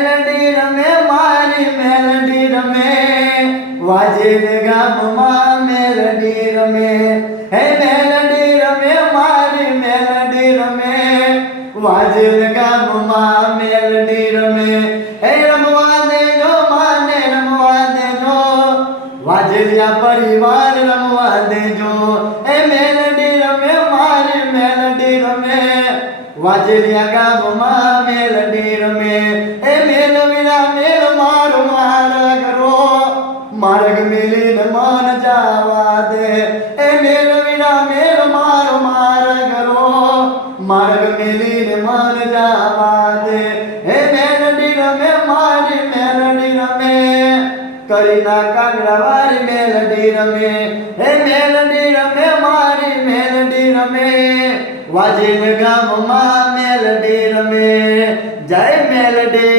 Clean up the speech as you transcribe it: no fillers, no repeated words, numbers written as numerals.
મેલડી રમે મારી મેલડી રમે વાજેલ ગામમાં મેલડી રમે હે મેલડી રમે મારી મેલડી રમે વાજેલ ગામમાં મેલડી રમે હે રમવા દેજો માને રમવા દેજો વાજેલિયા પરિવાર રમવા દેજો હે મેલડી રમે મારી મેલડી રમે વાજેલિયા ગામમાં મેલડી રમે હે મેલવીરા મેલ મારો મારા કરો માર્ગ મિલીને મન જાવા દે હે મેલવીરા મેલ મારો મારા કરો માર્ગ મિલીને મન જાવા દે હે મેલડી રમે મારી મેલડી રમે કરીના કાગડા વારી મેલડી રમે હે મેલડી રમે મારી મેલડી રમે વાજેલ ગામમાં મેલડી રમે જય મેલડી